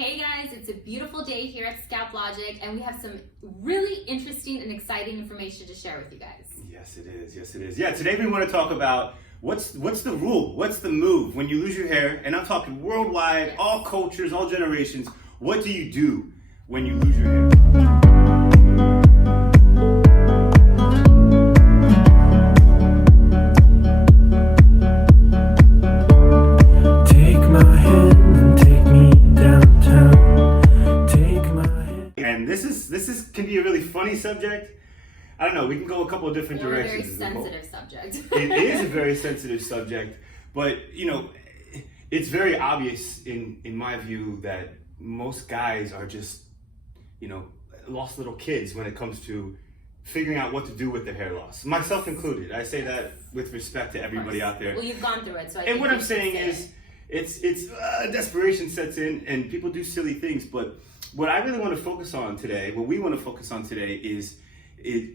Hey guys, it's a beautiful day here at Scalp Logic, and we have some really interesting and exciting information to share with you guys. Yes, it is. Yes, it is. Yeah, today we want to talk about what's the rule, what's the move when you lose your hair, and I'm talking worldwide, Yes. all cultures, all generations. What do you do when you lose your hair? This can be a really funny subject. I don't know, we can go a couple of different directions. It's a very sensitive subject. It is a very sensitive subject, but you know, it's very obvious in my view that most guys are just, you know, lost little kids when it comes to figuring out what to do with their hair loss. Myself included. I say that with respect to everybody out there. Well, you've gone through it, so I and think what I'm saying is, it's desperation sets in and people do silly things, but what I really want to focus on today, what we want to focus on today is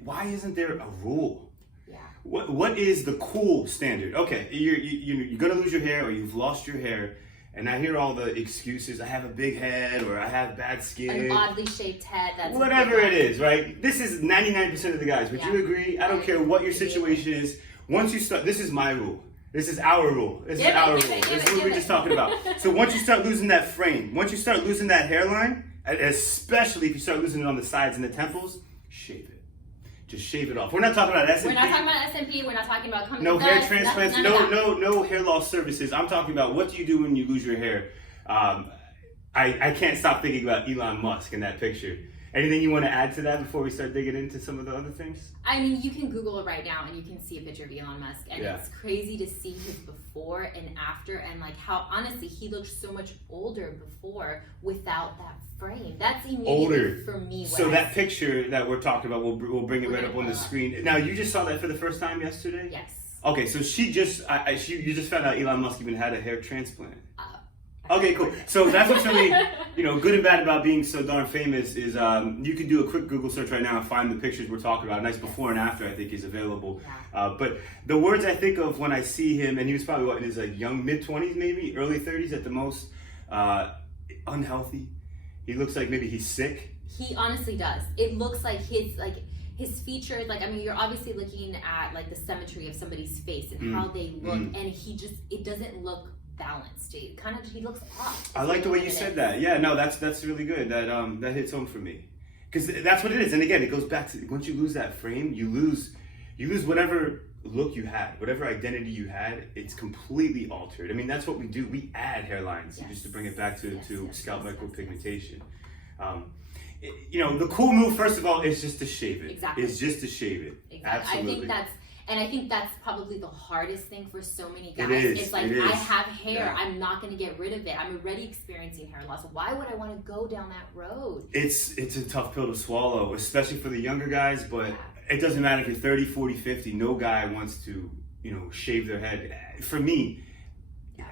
why isn't there a rule? Yeah. What is the cool standard? Okay, you're gonna lose your hair or you've lost your hair, and I hear all the excuses. I have a big head or I have bad skin. An oddly shaped head. That's whatever it is, right? This is 99% of the guys. Would you agree? I don't care what your situation is. Once you start, this is my rule. This is our rule. This is our rule. This is what we're just talking about. So once you start losing that frame, once you start losing that hairline, especially if you start losing it on the sides and the temples, shave it. Just shave it off. We're not talking about SMP. We're not talking about SMP. We're not talking about coming. No hair transplants. No hair loss services. I'm talking about what do you do when you lose your hair. I can't stop thinking about Elon Musk in that picture. Anything you want to add to that before we start digging into some of the other things? I mean, you can Google it right now and you can see a picture of Elon Musk, and Yeah. it's crazy to see his before and after, and like how honestly he looked so much older before without that frame. That's immediately Older for me. So that picture that we're talking about, we'll bring it right up on the screen. Now, you just saw that for the first time yesterday? Yes. Okay, so you just found out Elon Musk even had a hair transplant. Okay, cool. So that's what's really, good and bad about being so darn famous is you can do a quick Google search right now and find the pictures we're talking about. Nice before and after, I think, is available. Yeah. But the words I think of when I see him, and he was probably in his young mid-20s, maybe early 30s at the most, unhealthy. He looks like maybe he's sick. He honestly does. It looks like his features, you're obviously looking at the symmetry of somebody's face and how they look, and it doesn't look balanced. He looks off. I like the way you said that. Yeah, no, that's really good. That hits home for me, because that's what it is. And again, it goes back to once you lose that frame, you lose whatever look you had, whatever identity you had. It's completely altered. I mean, that's what we do. We add hairlines just to bring it back to scalp micropigmentation. The cool move, first of all, is just to shave it. Exactly. It's just to shave it. Exactly. Absolutely. I think that's probably the hardest thing for so many guys. It is. It's like, it is. I have hair. Yeah. I'm not going to get rid of it. I'm already experiencing hair loss. Why would I want to go down that road? It's a tough pill to swallow, especially for the younger guys, but it doesn't matter if you're 30, 40, 50. No guy wants to, shave their head. For me,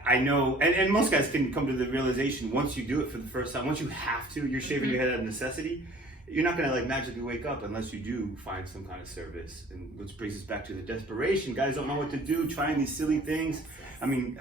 I know, and most guys can come to the realization once you do it for the first time, once you have to, you're shaving your head out of necessity. You're not gonna magically wake up unless you do find some kind of service. And which brings us back to the desperation. Guys don't know what to do, trying these silly things. I mean,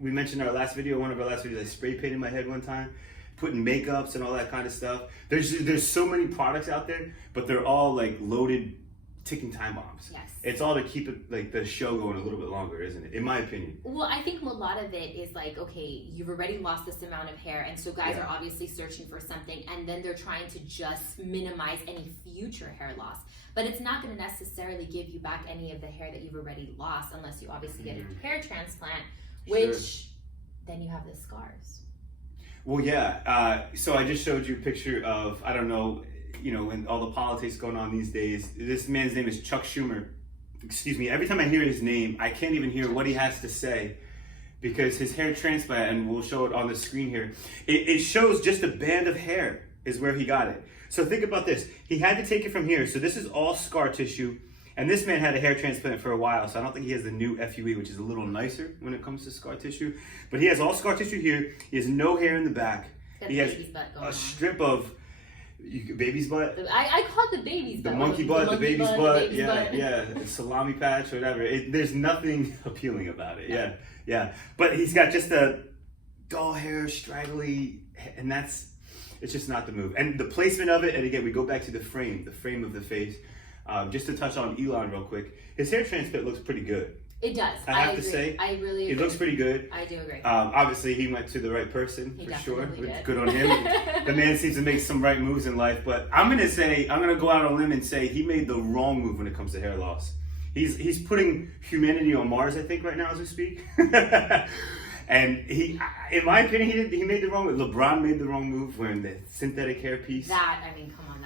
we mentioned one of our last videos, I spray painted my head one time, putting makeups and all that kind of stuff. There's so many products out there, but they're all loaded ticking time bombs. Yes. It's all to keep it the show going a little bit longer, isn't it? In my opinion. Well, I think a lot of it is okay, you've already lost this amount of hair, and so guys are obviously searching for something, and then they're trying to just minimize any future hair loss. But it's not going to necessarily give you back any of the hair that you've already lost unless you obviously get a hair transplant, which then you have the scars. Well, yeah. So I just showed you a picture of, I don't know, and all the politics going on these days. This man's name is Chuck Schumer. Excuse me. Every time I hear his name, I can't even hear what he has to say, because his hair transplant, and we'll show it on the screen here, it shows just a band of hair is where he got it. So think about this. He had to take it from here. So this is all scar tissue. And this man had a hair transplant for a while, so I don't think he has the new FUE, which is a little nicer when it comes to scar tissue. But he has all scar tissue here. He has no hair in the back. He has a strip of baby's butt. I call it the baby's butt. The monkey butt, the baby's butt. Yeah, the salami patch or whatever. There's nothing appealing about it. Yeah. But he's got just a dull hair, straggly and it's just not the move. And the placement of it, and again, we go back to the frame of the face. Just to touch on Elon real quick, his hair transplant looks pretty good. It does. I have to agree. say, I really agree. It looks pretty good. I do agree. Obviously, he went to the right person He for sure. did. Good on him. The man seems to make some right moves in life. But I'm gonna go out on a limb and say he made the wrong move when it comes to hair loss. He's putting humanity on Mars, I think, right now as we speak. And he, in my opinion, he made the wrong move. LeBron made the wrong move wearing the synthetic hair piece. Come on,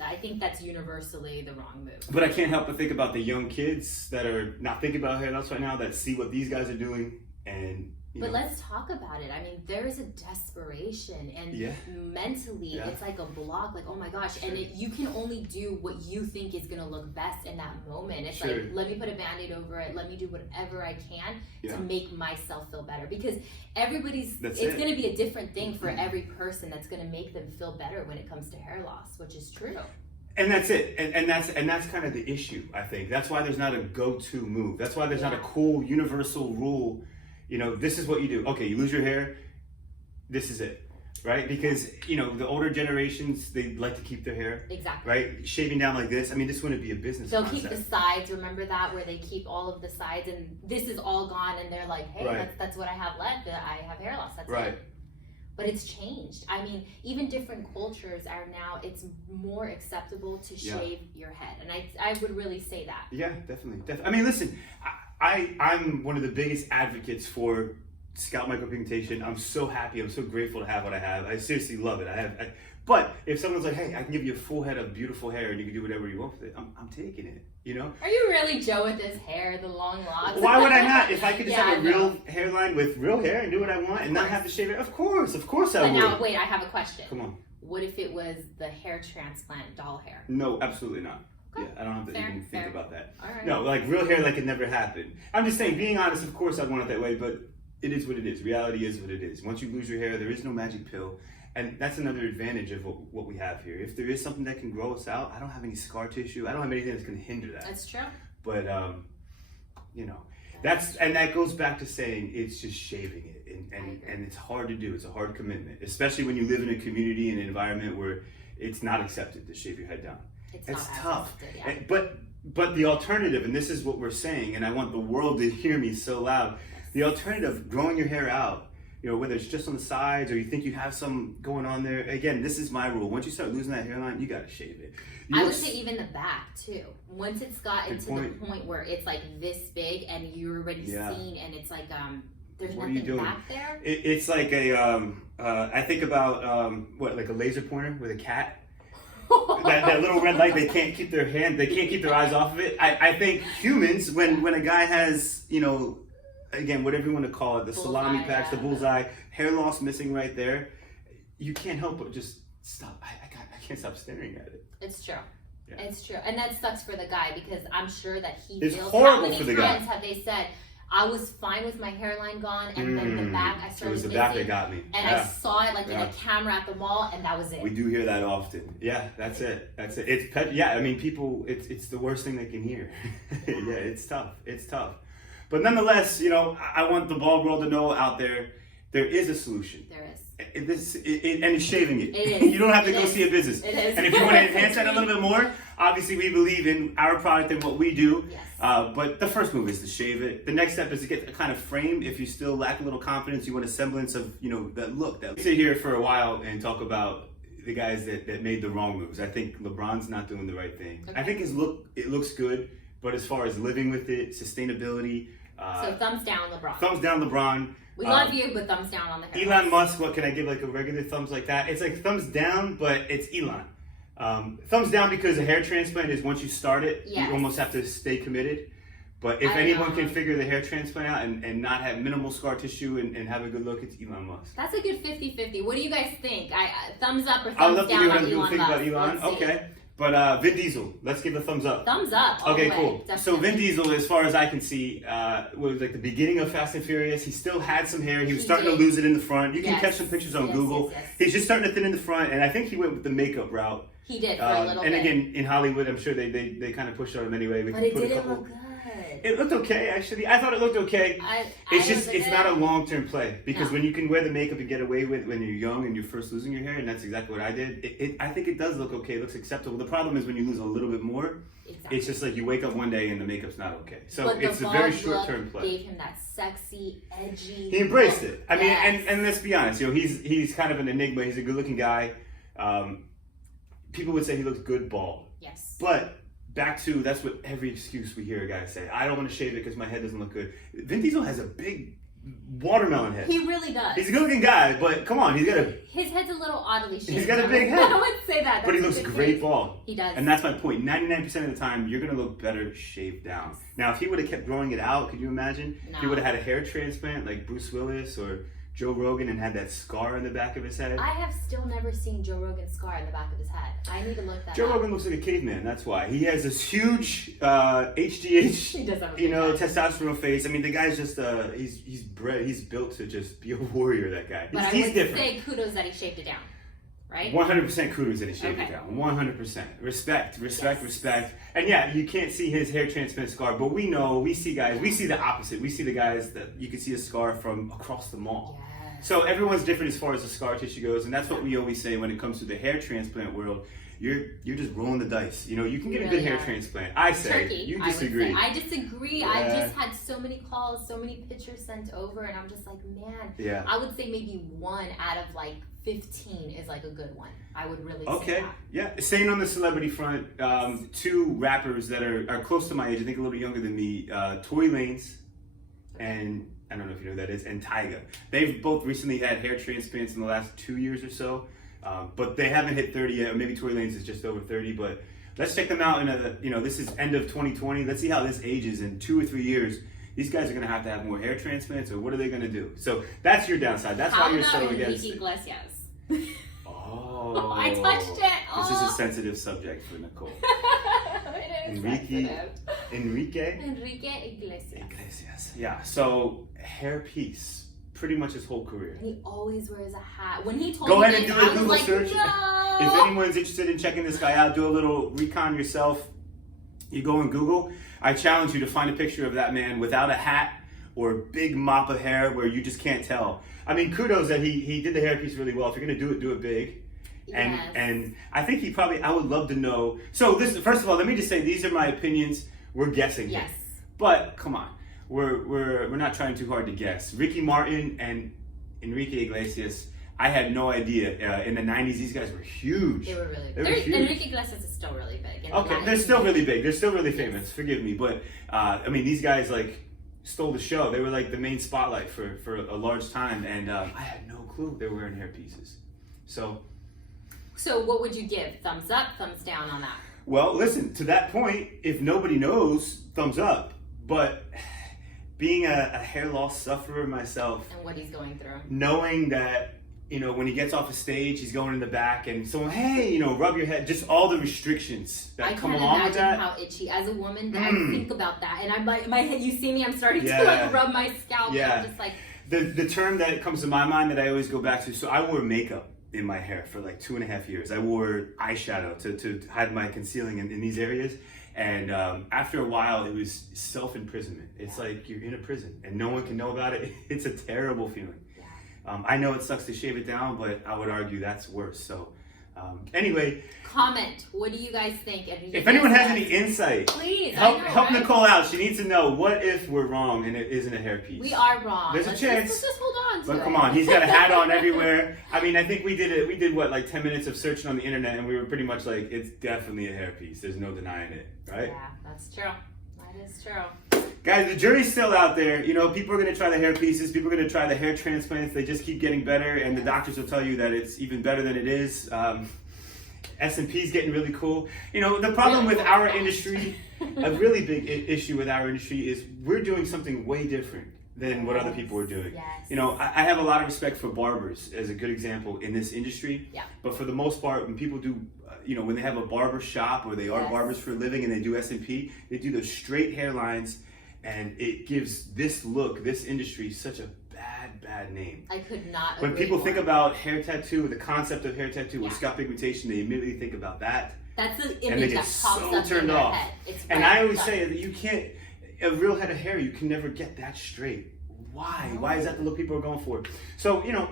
I think that's universally the wrong move. But I can't help but think about the young kids that are not thinking about hair loss right now, that see what these guys are doing, and But let's talk about it. I mean, there is a desperation, and mentally, it's like a block. Like, oh my gosh! Sure. And you can only do what you think is gonna look best in that moment. It's Sure. like, let me put a Band-Aid over it. Let me do whatever I can to make myself feel better. Because it's gonna be a different thing for every person that's gonna make them feel better when it comes to hair loss, which is true. And that's it. And that's kind of the issue. I think that's why there's not a go-to move. That's why there's not a cool universal rule. This is what you do. Okay, you lose your hair, this is it, right? Because, the older generations, they like to keep their hair. Exactly. Right? Shaving down like this, I mean, this wouldn't be a business They'll concept. keep the sides, remember that, where they keep all of the sides, and this is all gone, and they're like, hey, that's what I have left, I have hair loss, that's it. But it's changed. I mean, even different cultures are now, it's more acceptable to shave your head, and I would really say that. Yeah, definitely. I mean, listen, I'm one of the biggest advocates for scalp micropigmentation. I'm so happy. I'm so grateful to have what I have. I seriously love it. But if someone's like, hey, I can give you a full head of beautiful hair and you can do whatever you want with it, I'm taking it. Are you really Joe with his hair, the long locks? Why would I not? If I could just have a real hairline with real hair and do what I want and not have to shave it, of course I would. But now, wait, I have a question. Come on. What if it was the hair transplant doll hair? No, absolutely not. Okay. Yeah, I don't have to even think about that. All right. No, like real hair, like it never happened. I'm just saying, being honest, of course I'd want it that way, but it is what it is. Reality is what it is. Once you lose your hair, there is no magic pill. And that's another advantage of what we have here. If there is something that can grow us out, I don't have any scar tissue. I don't have anything that's going to hinder that. That's true. But, that goes back to saying it's just shaving it. And it's hard to do. It's a hard commitment, especially when you live in a community and an environment where it's not accepted to shave your head down. It's tough. But the alternative, and this is what we're saying, and I want the world to hear me so loud, the alternative, growing your hair out, whether it's just on the sides or you think you have some going on there, again, this is my rule. Once you start losing that hairline, you got to shave it. I would say even the back too. Once it's gotten to the point where it's like this big and you're already seen, and it's like there's nothing back there. It's like I think about like a laser pointer with a cat. that little red light, they can't keep their eyes off of it. I think humans, when a guy has, again, whatever you want to call it, the salami patch, the bullseye, hair loss missing right there, you can't help but just stop. I can't stop staring at it. It's true. Yeah. It's true. And that sucks for the guy, because I'm sure that he feels horrible for the guy. How many times have they said, I was fine with my hairline gone, and then the back, I started missing. It was the back that got me. And I saw it in a camera at the mall, and that was it. We do hear that often. Yeah, that's it. I mean, people, it's the worst thing they can hear. Yeah, it's tough. But nonetheless, I want the bald world to know out there is a solution. There is. And it's shaving it. It is. You don't have to go see a business. It is. And if you want to enhance that a little bit more, obviously we believe in our product and what we do. Yes. But the first move is to shave it. The next step is to get a kind of frame. If you still lack a little confidence, you want a semblance of, that look. That sit here for a while and talk about the guys that made the wrong moves. I think LeBron's not doing the right thing. Okay. I think it looks good, but as far as living with it, sustainability. So thumbs down, LeBron. Thumbs down, LeBron. We love you, but thumbs down on the hair. Elon Musk, what can I give, like a regular thumbs like that? It's like thumbs down, but it's Elon. Thumbs down because a hair transplant is, once you start it, you almost have to stay committed. But if anyone can figure the hair transplant out and not have minimal scar tissue and have a good look, it's Elon Musk. That's a good 50-50. What do you guys think? Thumbs up or thumbs down? I would love to hear what people think about Elon. Okay. But Vin Diesel, let's give a thumbs up. Thumbs up. Okay, cool. Definitely. So Vin Diesel, as far as I can see, was like the beginning of Fast and Furious. He still had some hair. He was starting to lose it in the front. You can catch some pictures on Google. Yes. He's just starting to thin in the front, and I think he went with the makeup route. He did for a little bit. And again, in Hollywood, I'm sure they kind of pushed on him anyway. But it didn't look good. It looked okay, actually. I thought it looked okay. It's not a long-term play because when you can wear the makeup and get away with when you're young and you're first losing your hair, and that's exactly what I did. I think it does look okay. It looks acceptable. The problem is when you lose a little bit more, it's just like you wake up one day and the makeup's not okay. So it's a very short-term play. Gave him that sexy, edgy. He embraced it. I mean, and let's be honest, he's kind of an enigma. He's a good-looking guy. People would say he looks good bald. Yes. But back to, that's what every excuse we hear a guy say. I don't want to shave it because my head doesn't look good. Vin Diesel has a big watermelon head. He really does. He's a good-looking guy, but come on, his head's a little oddly shaped. He's got a big head. I would say that. But he looks great bald. He does. And that's my point. 99% of the time, you're going to look better shaved down. Now, if he would have kept growing it out, could you imagine? No. If he would have had a hair transplant like Bruce Willis or Joe Rogan and had that scar in the back of his head. I have still never seen Joe Rogan's scar in the back of his head. I need to look that Joe up. Rogan looks like a caveman. That's why he has this huge HGH, testosterone face. I mean, the guy's just he's built to just be a warrior. That guy. But He's I would different. say kudos that he shaved it down, right? 100% kudos that he shaved it down. 100% respect. And yeah, you can't see his hair transplant scar, but we see guys. We see the opposite. We see the guys that you can see a scar from across the mall. So everyone's different as far as the scar tissue goes, and that's what we always say when it comes to the hair transplant world. You're just rolling the dice. You know, you can get a good hair transplant. I say. Turkey, you disagree. I disagree. Yeah. I just had so many calls, so many pictures sent over, and I'm just like, man. Yeah. I would say maybe 1 out of like 15 is like a good one. I would really say that. Yeah. Staying on the celebrity front, 2 rappers that are close to my age, I think a little younger than me, Tory Lanez and I don't know if you know who that is, and Tyga. They've both recently had hair transplants in the last 2 years or so, but they haven't hit 30 yet, or maybe Tory Lanez is just over 30, but let's check them out this is end of 2020. Let's see how this ages in 2 or 3 years. These guys are going to have more hair transplants, or what are they going to do? So that's your downside. That's why you're so against it. Iglesias? Oh. I touched it. This is a sensitive subject for Nichole. Enrique Iglesias. Yeah, so hairpiece, pretty much his whole career. And he always wears a hat. When he told Go me ahead and do a Google search. No! If anyone's interested in checking this guy out, do a little recon yourself. You go on Google. I challenge you to find a picture of that man without a hat or a big mop of hair where you just can't tell. I mean, kudos that he did the hairpiece really well. If you're gonna do it big. And I think I would love to know. So first of all, let me just say these are my opinions. We're guessing here. But come on. We're not trying too hard to guess. Ricky Martin and Enrique Iglesias, I had no idea. In the 90s, these guys were huge. They were really big. Enrique Iglesias is still really big. Okay, they're still really big. They're still really famous. Forgive me. But, I mean, these guys, stole the show. They were, the main spotlight for a large time. And I had no clue they were wearing hairpieces. So what would you give? Thumbs up, thumbs down on that? Well, listen, to that point, if nobody knows, thumbs up. But being a hair loss sufferer myself. And what he's going through. Knowing that, when he gets off a stage, he's going in the back and someone, hey, rub your head. Just all the restrictions that come along with that. I can't imagine how itchy. As a woman, I think about that. And I'm like, my head, you see me, I'm starting to rub my scalp. Yeah. I'm just like. The term that comes to my mind that I always go back to, so I wore makeup in my hair for 2.5 years. I wore eyeshadow to hide my concealing in these areas. And after a while, it was self-imprisonment. It's like you're in a prison and no one can know about it. It's a terrible feeling. I know it sucks to shave it down, but I would argue that's worse. So anyway. Comment. What do you guys think? If anyone has any insight, please help Nichole out. She needs to know, what if we're wrong and it isn't a hairpiece? We are wrong. There's a chance. Let's just hold on to But it. come on, he's got a hat on everywhere. I mean, I think we did 10 minutes of searching on the internet, and we were pretty much like, it's definitely a hairpiece. There's no denying it, right? Yeah, that's true. That is true. Guys, the jury's still out there. People are going to try the hair pieces. People are going to try the hair transplants. They just keep getting better, and the doctors will tell you that it's even better than it is. S&P's getting really cool. The problem with our industry, a really big issue with our industry is we're doing something way different than what other people are doing. I have a lot of respect for barbers as a good example in this industry. But for the most part, when people do, when they have a barber shop or they are barbers for a living and they do S&P, they do those straight hairlines, and it gives this industry such a bad name. I could not When agree people more. think about hair tattoo, the concept of hair tattoo or scalp pigmentation, they immediately think about that. That's the And they image get that pops so up in turned their off. head. It's And right I always up. say that you can't, a real head of hair, you can never get that straight. Why? Why is that the look people are going for? So, you know,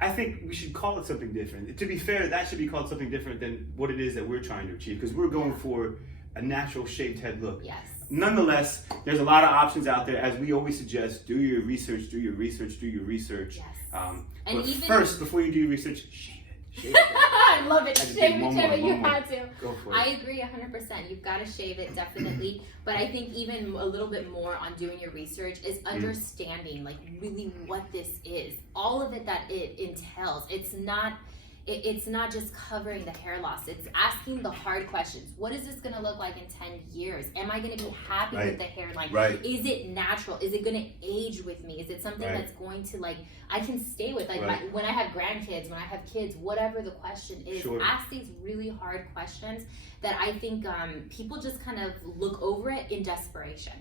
I think we should call it something different. To be fair, that should be called something different than what it is that we're trying to achieve, because we're going for a natural shaved head look. Yes. Nonetheless, there's a lot of options out there. As we always suggest, do your research, do your research, do your research. Yes. And but even first, before you do your research, shave it. Shave it. I love it. Shave it, you more. had to. Go for it. I agree 100%. You've got to shave it, definitely. But I think even a little bit more on doing your research is understanding, like, really what this is. All of it that it entails. It's not just covering the hair loss. It's asking the hard questions. What is this going to look like in 10 years? Am I going to be happy with the hairline? Right. Is it natural? Is it going to age with me? Is it something that's going to, like, I can stay with? Like, when I have grandkids, when I have kids, whatever the question is, ask these really hard questions that I think people just kind of look over it in desperation.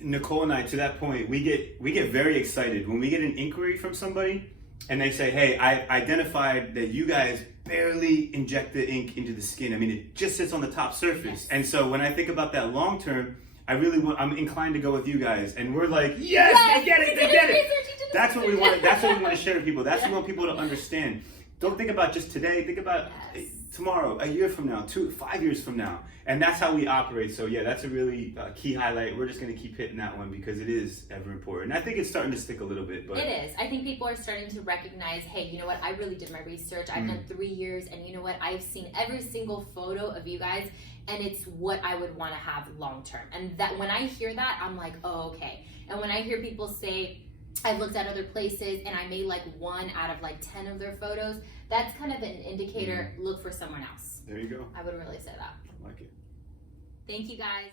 Nichole and I, to that point, we get very excited when we get an inquiry from somebody and they say, hey, I identified that you guys barely inject the ink into the skin. I mean, it just sits on the top surface. Yes. And so when I think about that long term, I'm inclined to go with you guys. And we're like, yes, they get it. That's what we want. That's what we want to share with people. That's what we want people to understand. Don't think about just today. Think about tomorrow, a year from now, 5 years from now. And that's how we operate. So yeah, that's a really key highlight. We're just going to keep hitting that one because it is ever important. I think it's starting to stick a little bit. But it is. I think people are starting to recognize, hey, you know what? I really did my research. I've done 3 years. And you know what? I've seen every single photo of you guys. And it's what I would want to have long term. And that when I hear that, I'm like, oh, okay. And when I hear people say, I've looked at other places and I made like 1 out of like 10 of their photos, that's kind of an indicator, look for someone else. There you go. I would really say that. I like it. Thank you guys.